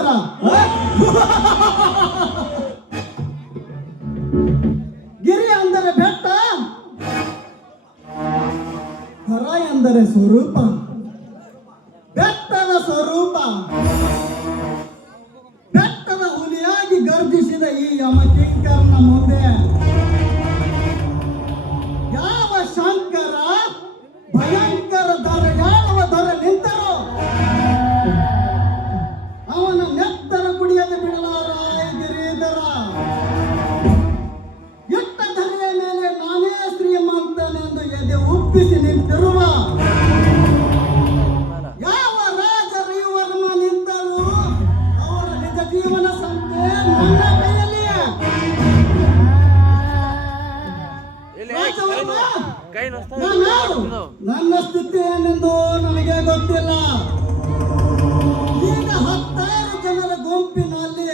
ಅಂತರ ಗಿರಿ ಅಂದರೆ ಬೆಟ್ಟ, ಹೊರ ಎಂದರೆ ಸ್ವರೂಪ, ಬೆಟ್ಟದ ಸ್ವರೂಪ. ಬೆಟ್ಟದ ಹುಲಿಯಾಗಿ ಗರ್ಜಿಸಿದ ಈ ಯಮಕಿಂಕರನ ಮುಂದೆ ಯಾವ ಶಂಕರ ಭಯಂಕರ ಯಾವ ದರ ನಿಂತರು ಅವನ ನೆತ್ತರ ಕುಡಿಯದೆ ಬಿಡಲಾರ ಗಿರಿಧರ. ಎಟ್ಟ ಧರೆಯ ಮೇಲೆ ನಾನೇ ಶ್ರೀಮಂತನೆಂದು ಎದೆ ಉಪ್ಪಿಸಿ ನಿಂತಿರುವ ಯಾವ ರಾಜರು ಇವರನ್ನ ನಿಂತರು ಅವರ ನಿಜ ಜೀವನ ಸಂಖ್ಯೆ ನನ್ನ ಕೈಯಲ್ಲಿಯೇ. ನನ್ನ ಸ್ಥಿತಿ ಏನೆಂದು ನನಗೆ ಗೊತ್ತಿಲ್ಲ. ಈಗ 10,000 ಜನರ ಗುಂಪಿನಲ್ಲಿ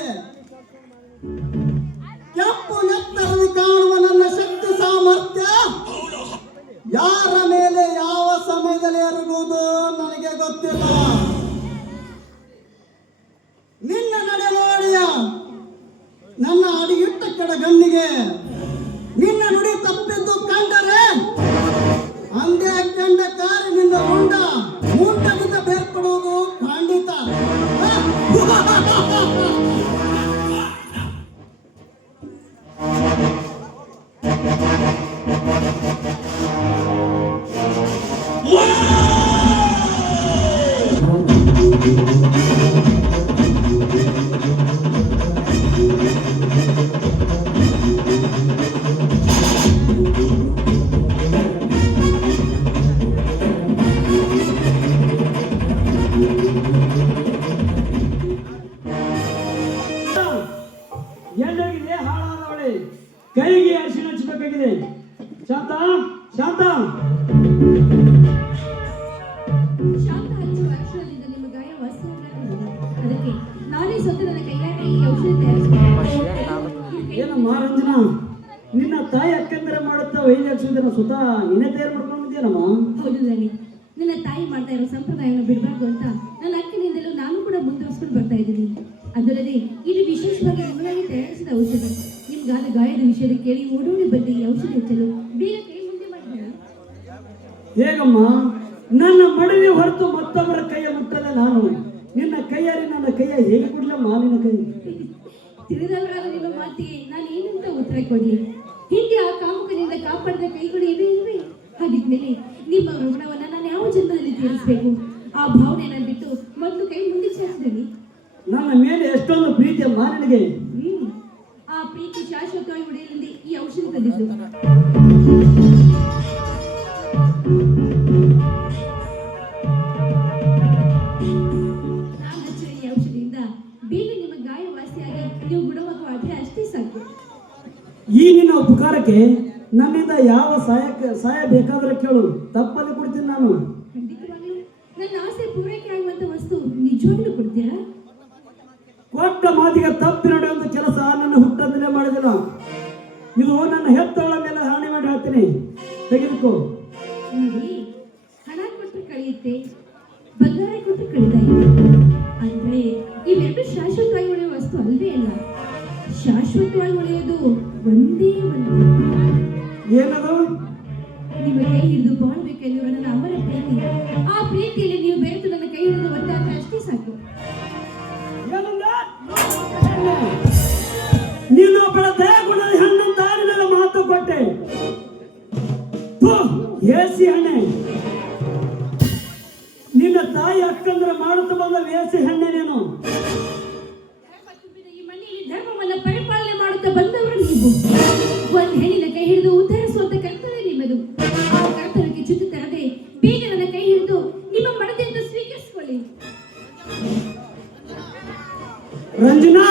ಕೆಂಪು ನೆತ್ತರಲ್ಲಿ ಕಾಣುವ ನನ್ನ ಶಕ್ತಿ ಸಾಮರ್ಥ್ಯ ಯಾರ ಮೇಲೆ ಯಾವ ಸಮಯದಲ್ಲಿ ಎರಗುವುದು ನನಗೆ ಗೊತ್ತಿಲ್ಲ. ನಿನ್ನ ನಡೆ ನೋಡಿಯ ನನ್ನ ಅಡಿಯಿಟ್ಟ ಕೆಳಗಣ್ಣಿಗೆ ನಿನ್ನ ನುಡಿ ತಪ್ಪಿದ್ದು ಕಂಡರೆ ಅಂದೇ ಕಂಡ ಕಾರಿನಿಂದ ಮುಂಡದಿಂದ ಬೇರ್ಪಡುವುದು ಖಂಡಿತ. ಎಲ್ಲರಿಗೆ ಹಾಳಾದವಳೆ ಕೈಗೆ ಅರಿಶಿಣ ಹಚ್ಚಬೇಕಾಗಿದೆ. ಶಾಂತ ಶಾಂತ ಶಾಂತ ಹಚ್ಚುವ ಅಕ್ಷರದಿಂದ ನಿಮ್ಮ ಗಾಯ ವಾಸಿಯಾಗಲಿದೆ. ಅದಕ್ಕೆ ನಾನೇ ಸ್ವತಃ ನನ್ನ ಕೈಯಾರೆ ಈ ಔಷಧಿ ತಯಾರಿಸಿದೆ. ಏನಮ್ಮ ರಂಜನಾ, ನಿನ್ನ ತಾಯಿ ಅಕ್ಕಂದ್ರೆ ಮಾಡುತ್ತಾ ವೈದ್ಯಕ್ಷರ ಸ್ವತಃ ನೀನೇ ತಯಾರು ಮಾಡ್ಕೊಂಡಿದ್ದೀನಮ್ಮ? ಹೌದು ರಾಣಿ, ನನ್ನ ತಾಯಿ ಮಾಡ್ತಾ ಇರೋ ಸಂಪ್ರದಾಯವನ್ನು ಬಿಡಬಾರ್ದು ಅಂತ ನನ್ನ ಅಕ್ಕನಿಂದಲೂ ನಾನು ಕೂಡ ಮುಂದುವರಿಸ್ಕೊಂಡು ಬರ್ತಾ ಇದ್ದೀನಿ. ಅದಲ್ಲದೆ ಇದು ವಿಶೇಷವಾಗಿ ನಿಮಗಾಗಿ ತಯಾರಿಸಿದ ಔಷಧಿ. ನಿಮ್ಗಾದ ಗಾಯದ ವಿಷಯದ ಕೇಳಿ ಓಡೋಡಿ ಬಂದು ಈ ಔಷಧಿ ಹಚ್ಚಲು ಬೇಗ ಕೈ ಮುಂದೆ ಮಾಡಿದ್ದೇನೆ. ಹೇಗಮ್ಮ, ನನ್ನ ಮಡವಿ ಹೊರತು ಮತ್ತೊಬ್ಬರ ಕೈಯ ಮುಟ್ಟದ ನಾನು ನಿನ್ನ ಕೈಯಾರಿ ನನ್ನ ಕೈಯ ಹೇಗೆ ಕೊಡ್ಲಮ್ಮ? ನಿನ್ನ ಕೈ ತಿಳಿದವರಾದ ನಿಮ್ಮ ಮಾತಿಗೆ ನಾನು ಏನಂತ ಉತ್ತರ ಕೊಡ್ಲಿ? ಹಿಂದೆ ಆ ಕಾಮುಕನಿಂದ ಕಾಪಾಡಿದ ಕೈಗಳು ಇವೆ ಇಲ್ವೇ? ಹಾಗಿದ್ಮೇಲೆ ನಿಮ್ಮ ಋಣವನ್ನ ನಾನು ಯಾವ ಜನ್ಮದಲ್ಲಿ ತೀರಿಸಬೇಕು? ಆ ಭಾವನೆಯನ್ನ ಬಿಟ್ಟು ಮೊದಲು ಕೈ ಮುಂದೆ ಚಾಚಿದ್ದೀನಿ. ನನ್ನ ಮೇಲೆ ಎಷ್ಟೊಂದು ಪ್ರೀತಿ ಅಮ್ಮ ನಿನಗೆ. ಆ ಪ್ರೀತಿ ಶಾಶ್ವತವಾಗಿ ಉಳಿಯಲೆಂದೇ ಈ ಔಷಧಿ ತಂದಿದ್ದು. ನಾನು ಹಚ್ಚಿದ ಈ ಔಷಧಿಯಿಂದ ಬೇಗ ನಿಮ್ಮ ಗಾಯ ವಾಸಿಯಾಗಿ ನೀವು ಗುಣಮುಖವಾದ್ರೆ ಅಷ್ಟೇ ಸಾಕು. ಈ ನಿನ್ನ ಉಪಕಾರಕ್ಕೆ ನನ್ನಿಂದ ಯಾವ ಸಹಾಯ ಬೇಕಾದ್ರೆ ಕೇಳು, ತಪ್ಪದೆ ಕೊಡ್ತೀನಿ ನಾನು. ಖಂಡಿತವಾಗ್ಲೂ ನನ್ನ ಆಸೆ ಪೂರೈಕೆ ಆಗುವಂತ ವಸ್ತು ನಿಜವಾಗ್ಲೂ ಕೊಡ್ತೀರಾ? ಕೊಟ್ಟ ಮಾತಿಗೆ ತಪ್ಪಿ ನಡೆಯುವಂತ ಕೆಲಸ ನನ್ನ ಹುಟ್ಟದಲ್ಲೇ ಮಾಡಿದಿಲ್ಲ. ಇದು ನನ್ನ ಹೆತ್ತವಳ ಮೇಲೆ ಹಾನಿ ಮಾಡಿ ಹೇಳ್ತೀನಿ, ತೆಗೆದುಕೋ. ನೋಡಿ, ಹಣ ಕೊಟ್ಟು ಕಳೆಯುತ್ತೆ, ಬಂಗಾರ ಕೊಟ್ಟು ಕಳೀತಾ ಇದೆ. ಅಂದ್ರೆ ಇವೆರಡು ಶಾಶ್ವತವಾಗಿ ಉಳಿಯುವ ವಸ್ತು ಅಲ್ವೇ ಅಲ್ಲ. ಶಾಶ್ವತವಾಗಿ ಉಳಿಯೋದು ಒಂದೇ ಒಂದು. ಏನದು? ನಿಮ್ಮ ಕೈ ಹಿಡಿದು ಬಾಳ್ಬೇಕೆನ್ನುವ ನನ್ನ ಅಮರ ಪ್ರೀತಿ. ಆ ಪ್ರೀತಿಯಲ್ಲಿ ನೀವು ಬೆರೆತು ನನ್ನ ಕೈ ಹಿಡಿದು ಒಟ್ಟಾದ್ರೆ ಅಷ್ಟೇ ಸಾಕು. ನೀನು ಒಬ್ಬಳ ದಯಗುಣದ ಹೆಣ್ಣಂತ ನಿನ್ನ ಮಾತು ಕೊಟ್ಟೆ. ಏಸಿ ಹಣ್ಣೆ, ನಿನ್ನ ತಾಯಿ ಅಕ್ಕಂದ್ರೆ ಮಾಡುತ್ತಾ ಬಂದ ವೇಸಿ ಹಣ್ಣೆ ನೀನು. ಈ ಮನೆಯಲ್ಲಿ ಧರ್ಮವನ್ನ ಪರಿಪಾಲನೆ ಮಾಡುತ್ತಾ ಬಂದವರು ನೀವು. ಒಂದು ಹೆಣ್ಣಿನ ಕೈ ಹಿಡಿದು ಉದ್ಧರಿಸುವಂತ ಕರ್ತವ್ಯ ನಿಮ್ಮದು. ಆ ಕರ್ತವ್ಯಕ್ಕೆ ಚ್ಯುತಿ ತರದೆ ಬೇಗ ನನ್ನ ಕೈ ಹಿಡಿದು ನಿಮ್ಮ ಮನದಿಂದ ಸ್ವೀಕರಿಸಿಕೊಳ್ಳಿ. ರಂಜನಾ,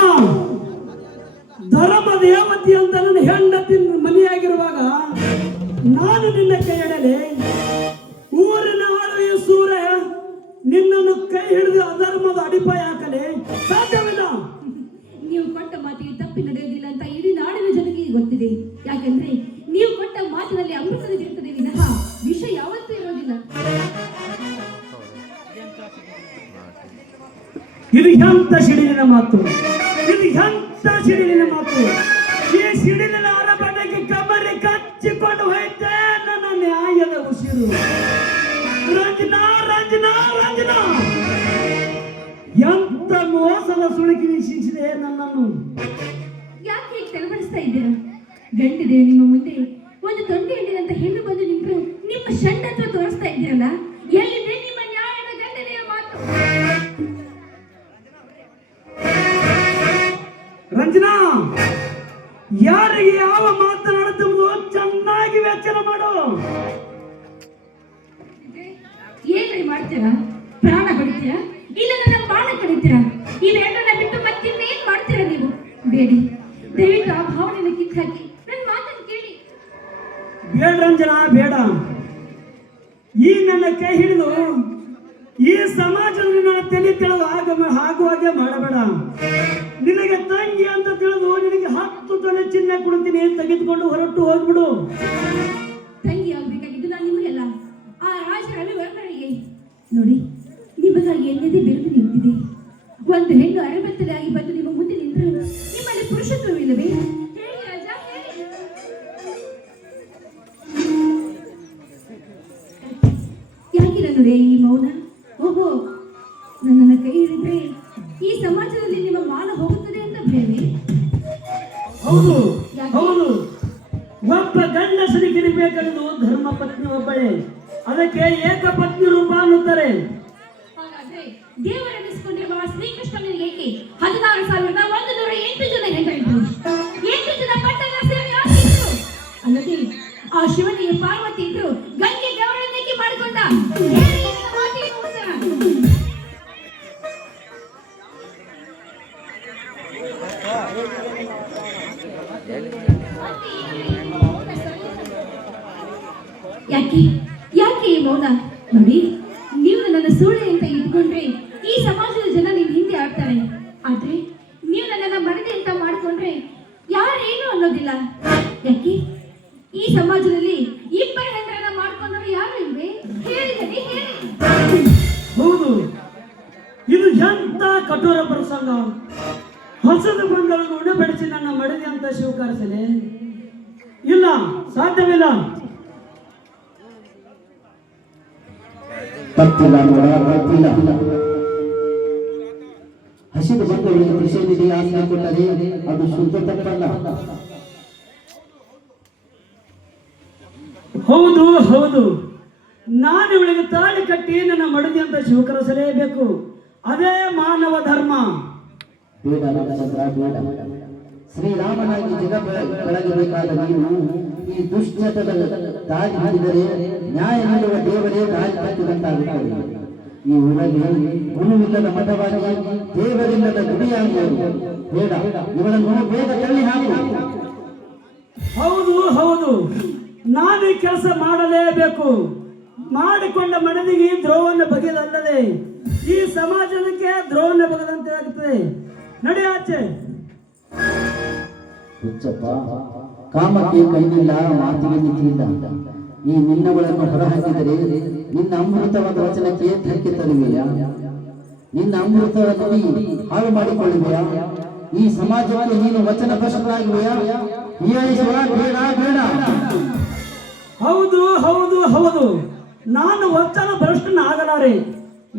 ಧರ್ಮ ದೇವತಿ ಅಂತ ನನ್ನ ಹೆಂಡತಿ ಮನೆಯಾಗಿರುವಾಗ ನಾನು ನಿನ್ನ ಕೈ ಹಿಡಲೆ? ಊರಿನ ಆಳುವ ಸೂರ್ಯ ನಿನ್ನನ್ನು ಕೈ ಹಿಡಿದು ಅಧರ್ಮದ ಅಡಿಪಾಯ ಹಾಕಲೆ ಸಾಧ್ಯವಿಲ್ಲ. ನೀವು ಕೊಟ್ಟ ಮಾತಿಗೆ ತಪ್ಪಿ ನಡೆಯುವುದಿಲ್ಲ ಅಂತ ಇಡೀ ನಾಡಿನ ಜನರಿಗೆ ಗೊತ್ತಿದೆ. ಯಾಕಂದ್ರೆ ನೀವು ಕೊಟ್ಟ ಮಾತಿನಲ್ಲಿ ಅಮೃತವಿರುತ್ತದೆ ವಿನಃ ವಿಷ ಯಾವತ್ತೂ ಇರೋದಿಲ್ಲ. ಇದು ಎಂತ ಸಿಡಿಲಿನ ಮಾತು, ಇದು ಎಂತ ಸಿಡಿಲಿನ ಮಾತು. ಈ ಸಿಡಿಲಿನ ಅರಬಣೆಗೆ ಕಮರಿ ಕಚ್ಚಿಕೊಂಡು ಹೋಯ್ತೆ ನನ್ನ ನ್ಯಾಯದ ಉಸಿರು. ರಂಜನಾ ರಂಜನಾ ರಂಜನಾ, ಎಂತ ಮೋಸದ ಸುಳುಕಿ ವೀಕ್ಷಿಸಿದೆ ನನ್ನನ್ನು. ಯಾಕೆ ಹೀಗೆ ತಲೆಬಡಿಸ್ತಾ ಇದ್ದೀರಾ? ಗಂಡಿದೆ ನಿಮ್ಮ ಮುಂದೆ ಒಂದು ತೊಂಡೆ ಹೆಣ್ಣಿನಂತ ಹೆಣ್ಣು ಬಂದು ನಿಂತು ನಿಮ್ಮ ಷಂಡತ್ವ ತೋರಿಸ್ತಾ ಇದ್ದೀರಲ್ಲ, ಎಲ್ಲಿದೆ ನಿಮ್ಮ ನ್ಯಾಯದ ಗಂಡನೆಯ ಮಾತು? ರಂಜನಾ, ಯಾರಿಗೆ ಯಾವ ಮಾತನಾಡುತ್ತಿರುವುದು ಚೆನ್ನಾಗಿ ವ್ಯಾಖ್ಯಾನ ಮಾಡು. ಏನ್ರಿ ಮಾಡ್ತೀರಾ? ಪ್ರಾಣ ಹೊಡಿತೀರಾ ಇಲ್ಲ ನನ್ನ ಬಾಣ ಕಡಿತೀರಾ? ಇವೆರಡನ್ನ ಬಿಟ್ಟು ಮತ್ತಿನ್ನೇನ್ ಮಾಡ್ತೀರಾ ನೀವು? ಬೇಡಿ, ದಯವಿಟ್ಟು ಆ ಭಾವನೆಯನ್ನು ಕಿತ್ತು ಹಾಕಿ ನನ್ನ ಮಾತನ್ನು ಕೇಳಿ. ಬೇಡ ರಂಜನಾ, ಬೇಡ. ಈ ನನ್ನ ಕೈ ಹಿಡಿದು ಈ ಸಮಾಜದಲ್ಲಿ ನನ್ನ ತಲೆ ತಿಳಿದು ಆಗುವಾಗೆ ಮಾಡಬೇಡ. ನಿನಗೆ ತಂಗಿ ಅಂತ ತಿಳಿದು ನಿನಗೆ 10 ತೊಲೆ ಚಿನ್ನ ಕೊಡ್ತೀನಿ, ತೆಗೆದುಕೊಂಡು ಹೊರಟು ಹೋಗ್ಬಿಡು. ತಂಗಿ ಆಗ್ಬೇಕಾಗಿದ್ದು ನಾನು ನಿಮಗೆಲ್ಲ, ಆ ರಾಜ ರವಿವರ್ಮನಿಗೆ. ನೋಡಿ, ನಿಮಗಾಗಿ ಎನ್ನದೇ ಬೆರೆತು ನಿಂತಿದೆ. ಒಂದು ಹೆಣ್ಣು ಅರೆಬತ್ತಲಾಗಿ ಬಂದು ನಿಮ್ಮ ಮುಂದೆ ನಿಂತರು ನಿಮ್ಮಲ್ಲಿ ಪುರುಷತ್ವವಿಲ್ಲವೇ? ಹೇಳಿ ರಾಜ, ಹೇಳಿ. ಯಾಕೆ ನನ್ನ ಈ ಮೌನ? ಓಹೋ, ನನ್ನನ್ನು ಕೈ ಹಿಡಿದ್ರೆ ಈ ಸಮಾಜದಲ್ಲಿ ನಿಮ್ಮ ಮಾನ ಹೋಗುತ್ತದೆ ಅಂತ ಭಯವೇ? ಹೌದು ಹೌದು, ಒಬ್ಬ ಗಂಡಸರಿಗಿರಬೇಕೆಂದು ಧರ್ಮ ಪತ್ನಿ ಒಬ್ಬಳೇ, ಅದಕ್ಕೆ ಏಕಪತ್ನಿ ರೂಪ ಅನ್ನುತ್ತಾರೆ. ಹಾಗಾದ್ರೆ ದೇವರೆನಿಸಿಕೊಂಡಿರುವ ಶ್ರೀಕೃಷ್ಣನಿಗೆ ಏಕೆ 16,108 ಜನ ಹೆಂಡರಿದ್ರು? 8 ಜನ ಪಟ್ಟಣ ಸೇವೆ ಆಗಿದ್ರು. ಅಲ್ಲದೆ ಆ ಶಿವನಿಗೆ ಪಾರ್ವತಿ ಇದ್ರು, ಗಂಗೆ ಗೌರವನ್ನೇಕೆ ಮಾಡಿಕೊಂಡ? ಹೇಳಿ ನನ್ನ ಮಾತಿಗೆ ಉತ್ತರ. ಯಾಕೆ ಯಾಕೆ ಈ ಮೌನ? ನೋಡಿ, ನೀವು ನನ್ನ ಸೂಳೆ ಅಂತ ಇಟ್ಕೊಂಡ್ರೆ ಈ ಸಮಾಜದ ಜನ ನಿಮ್ ಹಿಂದೆ ಆಡ್ತಾರೆ. ಆದ್ರೆ ನೀವು ನನ್ನನ್ನ ಮಡದೆ ಅಂತ ಮಾಡ್ಕೊಂಡ್ರೆ ಯಾರೇನು ಅನ್ನೋದಿಲ್ಲ. ಯಾಕೆ ಈ ಸಮಾಜದಲ್ಲಿ ಇಬ್ಬರ ಹೆಂಡರನ್ನ ಮಾಡ್ಕೊಂಡ್ರೆ ಯಾರು ಇಲ್ವೇ? ಹೇಳಿದನಿ, ಹೇಳಿ. ಹೌದು, ಇದು ಎಂತ ಕಠೋರ ಪ್ರಸಂಗ. ಹೊಸದ ಬಂದವರಿಗೆ ಉಣಬಡಿಸಿ ನನ್ನ ಮಡದಿ ಅಂತ ಸ್ವೀಕರಿಸಲೇ ಇಲ್ಲ, ಸಾಧ್ಯವಿಲ್ಲ. ತಪ್ಪಿಲ್ಲ ನೋಡ, ತಪ್ಪಿಲ್ಲ. ಹಸಿದು ಬಂದವರಿಗೆ ನಿಷೇಧಿಸಿ ಆಸೆ ಕೊಟ್ಟರೆ ಅದು ಶುದ್ಧ ತಪ್ಪಲ್ಲ. ಹೌದು ಹೌದು, ನಾನು ಇವಳಿಗೆ ತಾಳಿ ಕಟ್ಟಿ ನನ್ನ ಮಡದಿ ಅಂತ ಸ್ವೀಕರಿಸಲೇಬೇಕು. ಅದೇ ಮಾನವ ಧರ್ಮ. ಬೇಡ ರಾಮಚಂದ್ರ, ಬೇಡ. ಶ್ರೀರಾಮನಾಗಿ ಜಗ ಬೆಳಗಬೇಕಾದ ನೀನು ಈ ದುಶ್ಚಟದ ದಾರಿ ಹಿಡಿದರೆ ನ್ಯಾಯ ನೀಡುವ ದೇವರೇ ದಾರಿ ತಪ್ಪಿದಂತಾಗುತ್ತದೆ. ಈ ಊರಲ್ಲಿ ಗುರುವಿಲ್ಲದ ಮಠವಾಗಿ ದೇವರಿಲ್ಲದ ಗುಡಿಯಾಗುವುದು ಬೇಡ. ಇವಳನ್ನು ಬೇಗ ತಳ್ಳಿ ಹಾಕು. ಹೌದು ಹೌದು, ನಾನು ಈ ಕೆಲಸ ಮಾಡಲೇಬೇಕು. ಮಾಡಿಕೊಂಡ ಮಡದಿಗೆ ದ್ರೋಹವನ್ನು ಬಗೆದಲ್ಲದೆ ಈ ಸಮಾಜಕ್ಕೆ ದ್ರೋಹವನ್ನು ಬಗೆದಂತೆ ಆಗುತ್ತದೆ. ನಡೆ ಆಚೆ. ಹುಚ್ಚಪ್ಪ, ಕಾಮಕ್ಕೆ ಕೈನಿಲ್ಲ, ಮಾತಿಗೆ ಮಿತಿಯಿಲ್ಲ. ಈ ನಿನ್ನಗಳನ್ನು ಹೊರಹಾಕಿದರೆ ನಿನ್ನ ಅಮೃತವಾದ ವಚನಕ್ಕೆ ಧಕ್ಕೆ ತರುವೆಯಾ? ನಿನ್ನ ಅಮೃತದ ನುಡಿ ಹಾಳು ಮಾಡಿಕೊಳ್ಳುವೆಯಾ? ಈ ಸಮಾಜಕ್ಕೆ ನೀನು ವಚನ ಭ್ರಷ್ಟರಾಗುವೆಯಾ? ಹೀಯಾಳಿಸುವ ಬೇಡ, ಬೇಡ. ಹೌದು ಹೌದು ಹೌದು, ನಾನು ವಚನ ಭ್ರಷ್ಟನಾಗಲಾರೆ.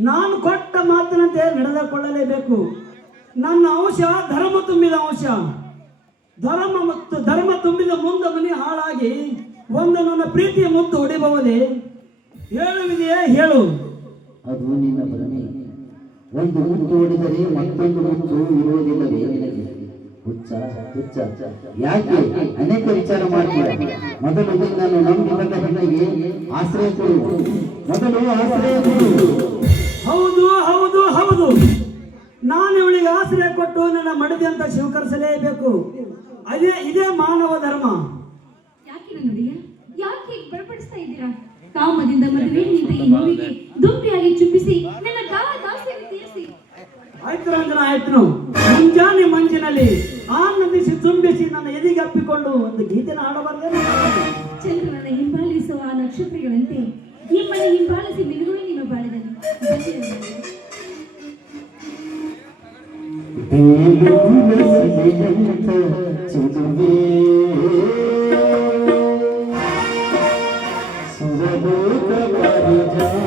ನಾನು ಕೊಟ್ಟ ಮಾತಿನಂತೆ ನಡೆದುಕೊಳ್ಳಲೇಬೇಕು. ನನ್ನ ಅಂಶ ಧರ್ಮ ತುಂಬಿದ ಅಂಶ. ಧರ್ಮ ತುಂಬಿದ ಮುಂದೆ ಮನೆ ಹಾಳಾಗಿ ಒಂದು ನನ್ನ ಪ್ರೀತಿಯ ಮುತ್ತು ಹೊಡಿಬಹುದೇ? ಹೇಳುವಿದೆಯೇ? ಹೇಳು. ಅದು ನಿನ್ನ ಭ್ರಮೆ. ಒಂದು ಮುತ್ತು ಹೊಡೆದರೆ ಮತ್ತೊಂದು ಮುತ್ತು ಇರುವುದಿಲ್ಲವೇ ನಿನಗೆ? ಹುಚ್ಚ ಹುಚ್ಚ, ಯಾಕೆ ಅನೇಕ ವಿಚಾರ ಮಾಡ್ತೀರ? ಮೊದಲು ನಿನ್ನನ್ನು ನಂಬಿ ಬಂದ ಹೆಣ್ಣಿಗೆ ಆಶ್ರಯ ಕೊಡು. ಮೊದಲು ಆಶ್ರಯ ಕೊಡು. ಹೌದು ಹೌದು ಹೌದು, ನಾನು ಇವಳಿಗೆ ಆಶ್ರಯ ಕೊಟ್ಟು ನನ್ನ ಮಡದಿ ಅಂತ ಸ್ವೀಕರಿಸಲೇಬೇಕು. ಇದೇ ಮಾನವ ಧರ್ಮ. ಯಾಕೆ ನನ್ನೊಡೆಯ, ಯಾಕೆ ಹೀಗೆ ಬಲಪಡಿಸ್ತಾ ಇದ್ದೀರಾ? ಕಾಮದಿಂದ ಮದುವೆ ನಿಂತ ಈ ನೋವಿಗೆ ದುಂಬಿಯಾಗಿ ಚುಂಬಿಸಿ ನನ್ನ ದಾಸೆಯನ್ನು ತೀರಿಸಿ. ಆಯ್ತು ರಂಜನ, ಆಯ್ತು. ಮುಂಜಾನೆ ಮಂಜಿನಲ್ಲಿ ಆನಂದಿಸಿ ತುಂಬಿಸಿ ನನ್ನ ಎದೆಗೆ ಅಪ್ಪಿಕೊಂಡು ಒಂದು ಗೀತೆನ ಹಾಡಬಾರದೆ? ಚಂದ್ರನನ್ನ ಹಿಂಬಾಲಿಸುವ ಆ ನಕ್ಷತ್ರಗಳಂತೆ ನಿಮ್ಮನ್ನು ಹಿಂಬಾಲಿಸಿ ಮಿನುಗುಳು ನಿಮ್ಮ ಬಾಳಿದಲ್ಲಿ. ಬೇಲೂರಸಲಿಯಂತ ಚೆಲುವೆ Suraloka ಪರಿಜಾತವು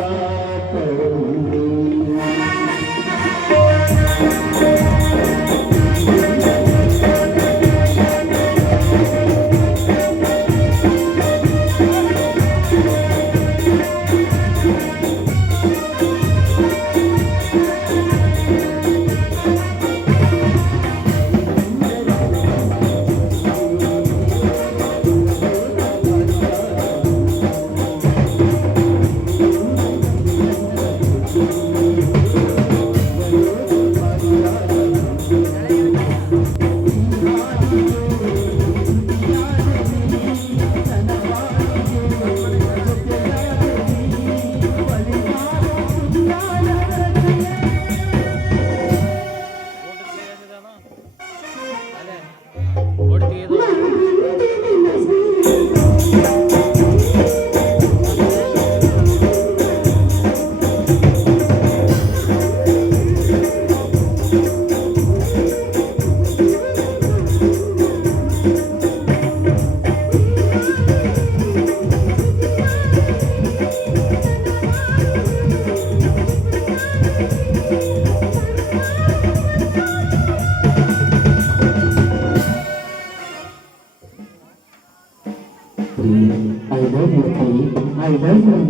I love you, Kali. I love you.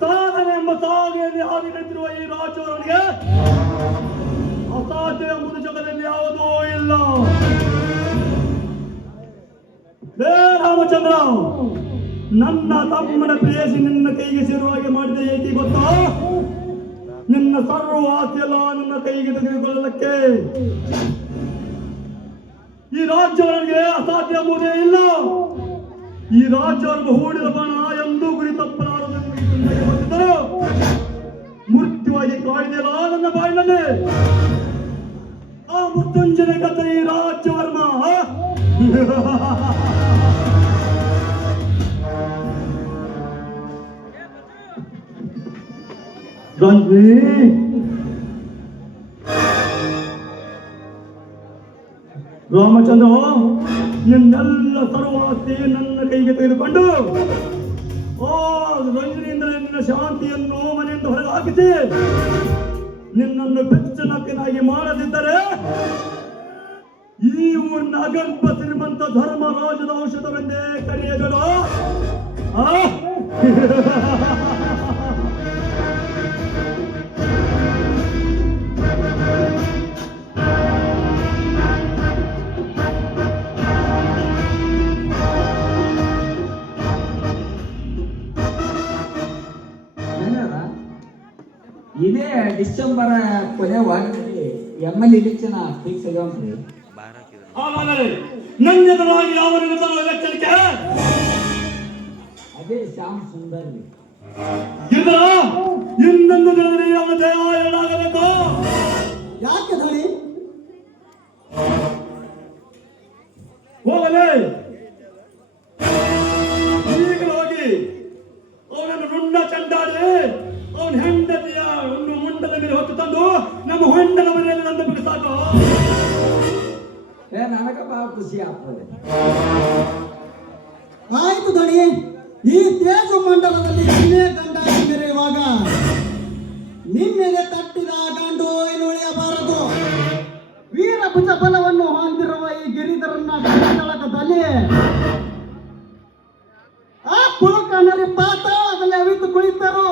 ಸಾಧನೆ ಎಂಬ ಸಾಗೆಯಲ್ಲಿ ಹಾದಿಗೆತ್ತಿರುವ ಈ ರಾಜವರಿಗೆ ಅಸಾಧ್ಯ ಎಂಬುದು ಜಗದಲ್ಲಿ ಯಾವುದೂ ಇಲ್ಲ. ಹೇ ರಾಮಚಂದ್ರ, ನನ್ನ ತಮ್ಮನ ಪ್ರೇಯಸಿ ನಿನ್ನ ಕೈಗೆ ಸೇರುವ ಹಾಗೆ ಮಾಡಿದ ಏಕೆ ಗೊತ್ತಾ? ನಿನ್ನ ಸರ್ವ ಆಸ್ತಿಯೆಲ್ಲ ನನ್ನ ಕೈಗೆ ತೆಗೆದುಕೊಳ್ಳಲಿಕ್ಕೆ. ಈ ರಾಜ್ಯವರಿಗೆ ಅಸಾಧ್ಯ ಎಂಬುದೇ ಇಲ್ಲ. ಈ ರಾಜ್ಯವರ್ಗ ಹೂಡಿದ ಬಣ ಎಂದೂ ಗುರಿ ತಪ್ಪಲಾರದೆಂದು ಮೃತ್ಯುವಾಗಿ ಕಾಯ್ದೆಯಲ್ಲ ನನ್ನ ಬಾಯಿನಲ್ಲಿ. ಆ ಮೃತ್ಯುಂಜಯ ಕಥೆ ರಾಜ್ಯವರ್ಮ. ರಾಮಚಂದ್ರ, ನಿನ್ನೆಲ್ಲ ಸರ್ವಾಸ್ತಿ ನನ್ನ ಕೈಗೆ ತೆಗೆದುಕೊಂಡು ರಂಜನಿಯಿಂದ ನಿನ್ನ ಶಾಂತಿಯನ್ನು ಮನೆಯಿಂದ ಹೊರಗೆ ಹಾಕಿಸಿ ನಿನ್ನನ್ನು ಬೆಚ್ಚನಕ್ಕನಾಗಿ ಮಾಡದಿದ್ದರೆ ಈ ಊರಿನ ಅಗರ್ಭ ಶ್ರೀಮಂತ ಧರ್ಮರಾಜದ ಔಷಧವೆಂದೇ ಕರೆಯಬೇಡ. ಇದೇ ಡಿಸೆಂಬರ್ ಕೊನೆ ವಾರದಲ್ಲಿ ML ಎಲೆಕ್ಷನ್ ಫಿಕ್ಸ್ ಆಗ್ಯಾವ್ರಿ. ನನ್ನ ಎದುರಾಗಿ ಯಾವ ಎಲೆಕ್ಷನ್ಗೆ ಅದೇ ಶ್ಯಾಮ್ ಸುಂದರ್ ರೀ. ಇನ್ನೊಂದು ದಿನದಲ್ಲಿ ಅವನ ದೇಹ ಏನಾಗಬೇಕು? ಯಾಕೆ ಧಣಿ? ಹೋಗಲೇ ಈಗಲೂ ಹೋಗಿ ಅವನನ್ನು ರುಂಡ ಚಂಡಾಡಿ ಅವನ ಹೆಂಡತಿಯ ಒಂದು ಮುಂಡದ ಮೇಲೆ ಹೊತ್ತು ತಂದು ನಮ್ಮ ಹೊಂಡದ ಮನೆಯಲ್ಲಿ ನನ್ನ ಬಗ್ಗೆ ಸಾಕು. ನನಗ ಬಹಳ ಖುಷಿ ಆಗ್ತದೆ. ಆಯ್ತು ಧಣಿ, ಈ ತೇಜ ಮಂಡಲದಲ್ಲಿ ನಿನ್ನೆ ಗಂಡಾಗಿ ಮೆರೆಯುವಾಗ ನಿನ್ನೆಗೆ ತಟ್ಟಿದ ಗಂಡು ಏನು ಉಳಿಯಬಾರದು. ವೀರ ಭುಜ ಬಲವನ್ನು ಹೊಂದಿರುವ ಈ ಗಿರಿಧರನ್ನ ಕರ್ನಾಟಕದಲ್ಲಿ ಆ ಪುಳುಕನರಿ ಪಾತಾಳದಲ್ಲಿ ಅವಿತು ಕುಳಿತರು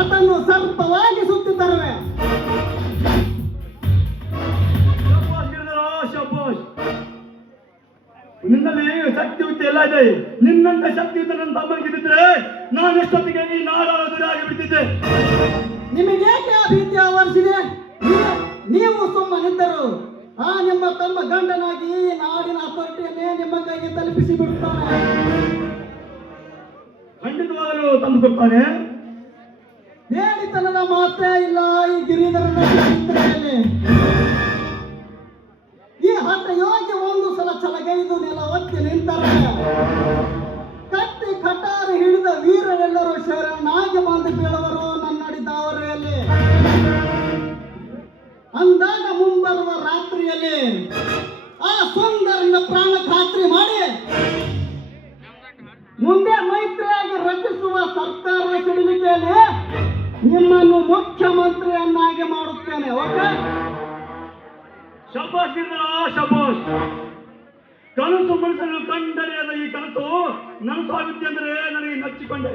ಅದನ್ನು ಸರ್ಪವಾಗಿ ಸುತ್ತಿದ್ದಾರೆ. ನಿನ್ನಲ್ಲಿ ಶಕ್ತಿಯುಕ್ತಿ ಎಲ್ಲ ಇದೆ. ನಿನ್ನಂತ ಶಕ್ತಿಯುತ ನನ್ನ ತಮ್ಮನಿಗಿದ್ದರೆ ನಾನು ಎಷ್ಟೊತ್ತಿಗೆ ಈ ನಾಡಾಳ ಆಗಿ ಬಿಡ್ತಿದ್ದೆ. ನಿಮಗೇಕೆ ಆ ಭೀತಿ ಆವರಿಸಿದೆ? ನೀವು ಸುಮ್ಮನಿದ್ದರು ಆ ನಿಮ್ಮ ತಮ್ಮ ಗಂಡನಾಗಿ ನಾಡಿನ ಅಥಾರಿಟಿಯನ್ನೇ ನಿಮ್ಮ ಕೈಗೆ ತಲುಪಿಸಿ ಬಿಡುತ್ತಾನೆ. ಖಂಡಿತವಾಗಲೂ ತಂದು ಕೊಡ್ತಾನೆ. ಹೇಳಿತನದ ಮಾತೇ ಇಲ್ಲ ಈ ಗಿರಿಧರನ ಚಿತ್ರದಲ್ಲಿ. ಈ ಹಠ ಯೋಗಿ ಒಂದು ಸಲ ಛಲಗೈದು ನೆಲ ಒತ್ತಿ ನಿಂತರೆ ಕಟ್ಟಿ ಕಟಾರಿ ಹಿಡಿದ ವೀರರೆಲ್ಲರೂ ಶರಣಾಗಿ ಬಂದು ಬೀಳುವರು ನನ್ನಡಿದಾವರೆಯಲ್ಲಿ. ಅಂದಾಗ ಮುಂಬರುವ ರಾತ್ರಿಯಲ್ಲಿ ಆ ಸುಂದರನ ಪ್ರಾಣ ಖಾತ್ರಿ ಮಾಡಿ ಮುಂದೆ ಮೈತ್ರಿಯಾಗಿ ರಚಿಸುವ ಸರ್ಕಾರದ ಸಿಡಿಲಿಕೆಯಲ್ಲಿ ನಿಮ್ಮನ್ನು ಮುಖ್ಯಮಂತ್ರಿಯನ್ನಾಗಿ ಮಾಡುತ್ತೇನೆ. ಓಕೆ? ಶಬಾಷ್ ಶಬಾಷ್. ಕನಸು ಮನಸ್ಸನ್ನು ಕಂಡರಿಯದ ಈ ಕನಸು ನನಸಾಗುತ್ತೆ ಅಂದರೆ ನನಗೆ ನಚ್ಚಿಕೊಂಡೆ.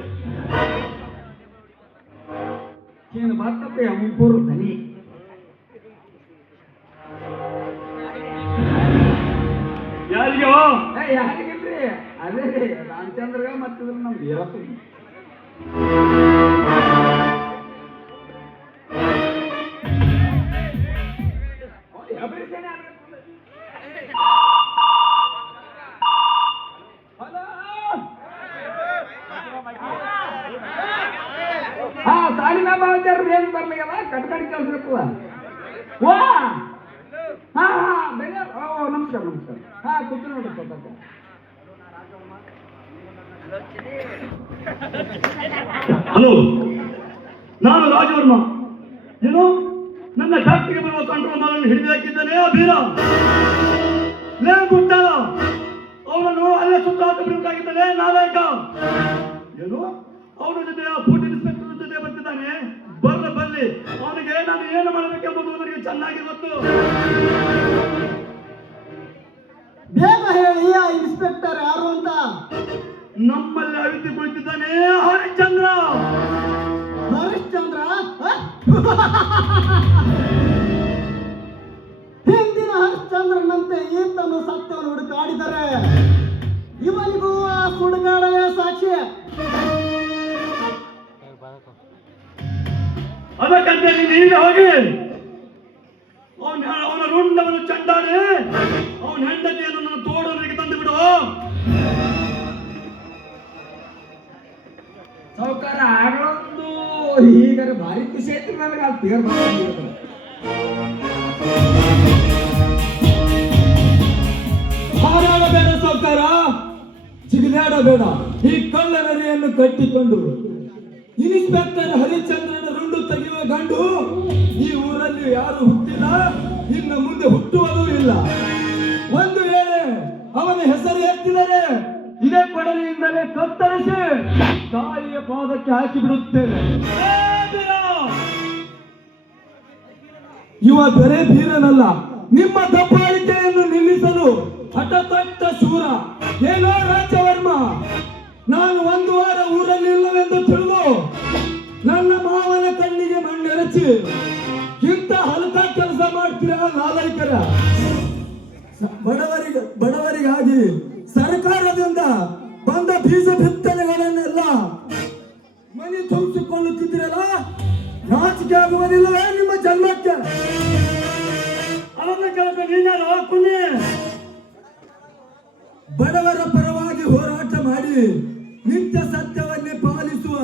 ಏನು ಬರ್ತದೆ ಮುಂಪೂರು ಸನಿ. ಯಾರಿಗೋ ಯಾರಿಗಿಲ್ರಿ, ಅದೇ ರೀ ರಾಮಚಂದ್ರ ಮತ್ತಿದ್ರು ನಮ್ ವೀರಪ್ಪ. ಹಾ ಸಾಲಿನ ಬಾಳ್ದಾರ ಏನು ಬರ್ಲಿಲ್ಲ, ಕಟ್ಕಡಿ ಕೆಲಸ ಇರ್ತದ. ವಾ ಹಾ ಹಾ ಬೆಳೆ. ಓ ನಮಸ್ಕಾರ ನಮಸ್ಕಾರ. ಹಾ ಕೂತು ನೋಡಿ ಸ್ವಲ್ಪ. ಹಲೋ, ನಾನು ರಾಜವರ್ಮ. ಏನು ನನ್ನ ಫ್ಯಾಕ್ಟರಿಗೆ ಬರುವ ಕಂಟ್ರೋಲ್ ಮಾಲನ್ನು ಹಿಡಿದಾಕಿದ್ದಾನೆ ಆ ಬೀರ. ಲೇ ಗುಡ್ಡ, ಅವನನ್ನು ಅಲ್ಲೇ ಸುತ್ತಾಕ ಬಿಡಬೇಕಾಗಿದ್ದಾನೆ ನಾಲಾಯಕ. ಏನು ಅವನ ಜೊತೆ ಆ ಫುಡ್ ಇನ್ಸ್ಪೆಕ್ಟರ್ ಜೊತೆ ಬರ್ತಿದ್ದಾನೆ. ಬರಲಿ, ಅವನಿಗೆ ನಾನು ಏನು ಮಾಡಬೇಕೆಂಬುದು ನನಗೆ ಚೆನ್ನಾಗಿ ಗೊತ್ತು. ಬೇಗ ಹೇಳಿ ಆ ಇನ್ಸ್ಪೆಕ್ಟರ್ ಯಾರು ಅಂತ. ನಮ್ಮಲ್ಲಿ ಅವಿತು ಕುಳಿತಿದ್ದಾನೆ ಹರಿಶ್ಚಂದ್ರ. ಹರಿಶ್ಚಂದ್ರ ಹಿಂದಿನ ಹರಿಶ್ಚಂದ್ರನಂತೆ ಈತನು ಸತ್ಯವನ್ನು ಹುಡುಕಾಡಿದರೆ ಇವನಿಗೂ ಆ ಸುಡುಗಾಡವೇ ಸಾಕ್ಷಿ. ಅದಕ್ಕಂತೆ ನೀನು ಈಗ ಹೋಗಿ ಅವನ ರುಂಡವನ್ನು ಚಂಡಾಡಿ ಅವನ ಹೆಂಡತಿಯನ್ನು ನನ್ನ ತೋಡೋರಿಗೆ ತಂದು ಬಿಡು. ಸೌಕಾರ ಆಗಳೊಂದು ಈಗ ಭಾರಿ ಖುಷಿ ಐತ್ರಿ ನನಗೆ. ಅದು ಬೇಡ. ಈ ಕಳ್ಳನರಿಯನ್ನು ಕಟ್ಟಿಕೊಂಡು ಇನ್ಸ್ಪೆಕ್ಟರ್ ಹರಿಚಂದ್ರನ ರುಂಡು ತೆಗೆಯುವ ಗಂಡು ಈ ಊರಲ್ಲಿ ಯಾರು ಹುಟ್ಟಿಲ್ಲ, ಇನ್ನು ಮುಂದೆ ಹುಟ್ಟುವುದೂ ಇಲ್ಲ. ಒಂದು ವೇಳೆ ಅವನ ಹೆಸರು ಎತ್ತಿದರೆ ಇದೇ ಕೊಡಲಿಯಿಂದಲೇ ಕತ್ತರಿಸಿ ತಾಯಿಯ ಪಾದಕ್ಕೆ ಹಾಕಿ ಬಿಡುತ್ತೇನೆ. ಇವ ಬೇರೆ ಬೀರನಲ್ಲ, ನಿಮ್ಮ ದಬ್ಬಾಳಿಕೆಯನ್ನು ನಿಲ್ಲಿಸಲು ಹಠತಟ್ಟ ಶೂರ. ಏನೋ ರಾಜವರ್ಮ, ನಾನು ಒಂದು ವಾರ ಊರಲ್ಲಿ ಇಲ್ಲವೆಂದು ತಿಳಿದು ನನ್ನ ಮಾವನ ಕಣ್ಣಿಗೆ ಮಣ್ಣೆರಚಿ ಇಂಥ ಹಲಕ ಕೆಲಸ ಮಾಡ್ತೀರಾ ನಾಲೈಕರ? ಬಡವರಿಗಾಗಿ ಸರ್ಕಾರದಿಂದ ಬಂದ ಬೀಜ ಬಿತ್ತನೆಗಳನ್ನೆಲ್ಲ ಮನೆ ತುಂಬಿಸಿಕೊಳ್ಳುತ್ತಿದ್ದೀರಲ್ಲ, ನಾಚಿಕೆ ಆಗುವುದಿಲ್ಲವೇ ನಿಮ್ಮ ಜನ್ಮಕ್ಕೆ? ಅವನ ಕೆಲಸ ನೀನಾರು ಕುನಿ. ಬಡವರ ಪರವಾಗಿ ಹೋರಾಟ ಮಾಡಿ ನಿತ್ಯ ಸತ್ಯವನ್ನೇ ಪಾಲಿಸುವ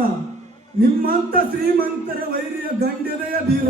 ನಿಮ್ಮಂತ ಶ್ರೀಮಂತರ ವೈರಿಯ ಗಂಡನೆಯ ಬೀರ.